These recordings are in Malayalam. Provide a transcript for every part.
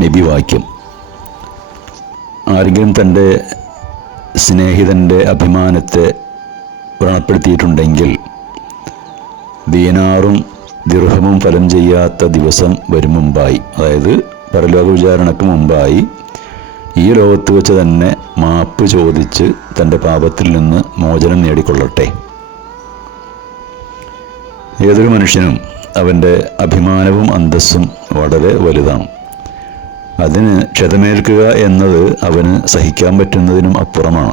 നബി വാക്യം ആരെങ്കിലും തന്റെ സ്നേഹിതന്റെ അഭിമാനത്തെ വ്രണപ്പെടുത്തിയിട്ടുണ്ടെങ്കിൽ ദീനാറും ദിർഹമും ഫലം ചെയ്യാത്ത ദിവസം വരും മുമ്പായി. അതായത് പരലോക വിചാരണക്ക് മുമ്പായി ഈ ലോകത്ത് വെച്ച് തന്നെ മാപ്പ് ചോദിച്ച് തന്റെ പാപത്തിൽ നിന്ന് മോചനം നേടിക്കൊള്ളട്ടെ. ഏതൊരു മനുഷ്യനും അവന്റെ അഭിമാനവും അന്തസ്സും വളരെ വലുതാണ്. അതിന് ക്ഷതമേൽക്കുക എന്നത് അവന് സഹിക്കാൻ പറ്റുന്നതിനും അപ്പുറമാണ്.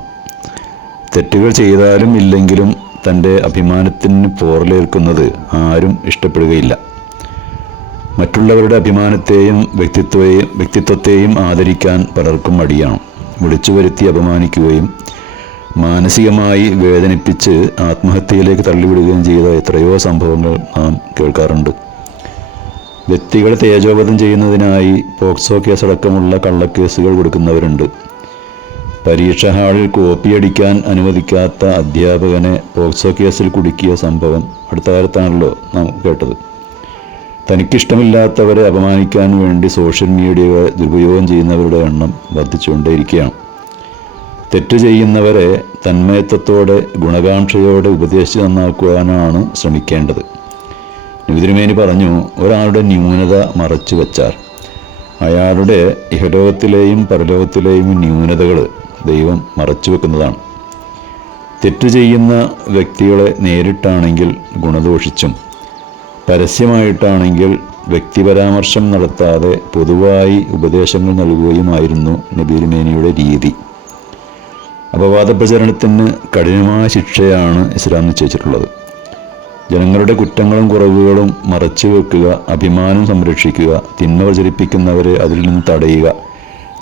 തെറ്റുകൾ ചെയ്താലും ഇല്ലെങ്കിലും തന്റെ അഭിമാനത്തിന് പോറലേൽക്കുന്നത് ആരും ഇഷ്ടപ്പെടുകയില്ല. മറ്റുള്ളവരുടെ അഭിമാനത്തെയും വ്യക്തിത്വയെയും വ്യക്തിത്വത്തെയും ആദരിക്കാൻ പലർക്കും മടിയാണ്. വിളിച്ചു വരുത്തി അപമാനിക്കുകയും മാനസികമായി വേദനിപ്പിച്ച് ആത്മഹത്യയിലേക്ക് തള്ളിവിടുകയും ചെയ്ത എത്രയോ സംഭവങ്ങൾ നാം കേൾക്കാറുണ്ട്. വ്യക്തികളെ തേജോവധം ചെയ്യുന്നതിനായി പോക്സോ കേസടക്കമുള്ള കള്ളക്കേസുകൾ കൊടുക്കുന്നവരുണ്ട്. പരീക്ഷ ഹാളിൽ കോപ്പിയടിക്കാൻ അനുവദിക്കാത്ത അധ്യാപകനെ പോക്സോ കേസിൽ കുടുക്കിയ സംഭവം അടുത്ത കാലത്താണല്ലോ നാം കേട്ടത്. തനിക്കിഷ്ടമില്ലാത്തവരെ അപമാനിക്കാൻ വേണ്ടി സോഷ്യൽ മീഡിയകളെ ദുരുപയോഗം ചെയ്യുന്നവരുടെ എണ്ണം വർദ്ധിച്ചുകൊണ്ടേയിരിക്കുകയാണ്. തെറ്റ് ചെയ്യുന്നവരെ തന്മയത്വത്തോടെ ഗുണകാംക്ഷയോടെ ഉപദേശിച്ച് നന്നാക്കുവാനാണ് ശ്രമിക്കേണ്ടത്. നിതിരുമേനി പറഞ്ഞു ഒരാളുടെ ന്യൂനത മറച്ചു വച്ചാൽ അയാളുടെ ഇഹലോകത്തിലെയും പരലോകത്തിലെയും ന്യൂനതകൾ ദൈവം മറച്ചു വെക്കുന്നതാണ്. തെറ്റ് ചെയ്യുന്ന വ്യക്തികളെ നേരിട്ടാണെങ്കിൽ ഗുണദോഷിച്ചും പരസ്യമായിട്ടാണെങ്കിൽ വ്യക്തിപരാമർശം നടത്താതെ പൊതുവായി ഉപദേശങ്ങൾ നൽകുകയുമായിരുന്നു നബീരുമേനിയുടെ രീതി. അപവാദ പ്രചരണത്തിന് കഠിനമായ ശിക്ഷയാണ് ഇസ്ലാം നിശ്ചയിച്ചിട്ടുള്ളത്. ജനങ്ങളുടെ കുറ്റങ്ങളും കുറവുകളും മറച്ചു വെക്കുക അഭിമാനം സംരക്ഷിക്കുക തിന്മ പ്രചരിപ്പിക്കുന്നവരെ അതിൽ നിന്ന് തടയുക.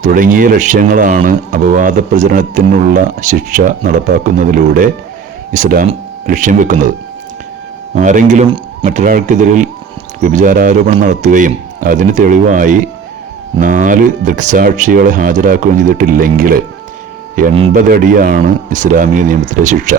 തുടങ്ങിയ ലക്ഷ്യങ്ങളാണ് അപവാദ പ്രചരണത്തിനുള്ള ശിക്ഷ നടപ്പാക്കുന്നതിലൂടെ ഇസ്ലാം ലക്ഷ്യം വെക്കുന്നത്. ആരെങ്കിലും മറ്റൊരാൾക്കെതിരിൽ വ്യഭിചാരാരോപണം നടത്തുകയും അതിന് തെളിവായി നാല് ദൃക്സാക്ഷികളെ ഹാജരാക്കുകയും ചെയ്തിട്ടില്ലെങ്കിൽ എൺപതടിയാണ് ഇസ്ലാമിക നിയമത്തിലെ ശിക്ഷ.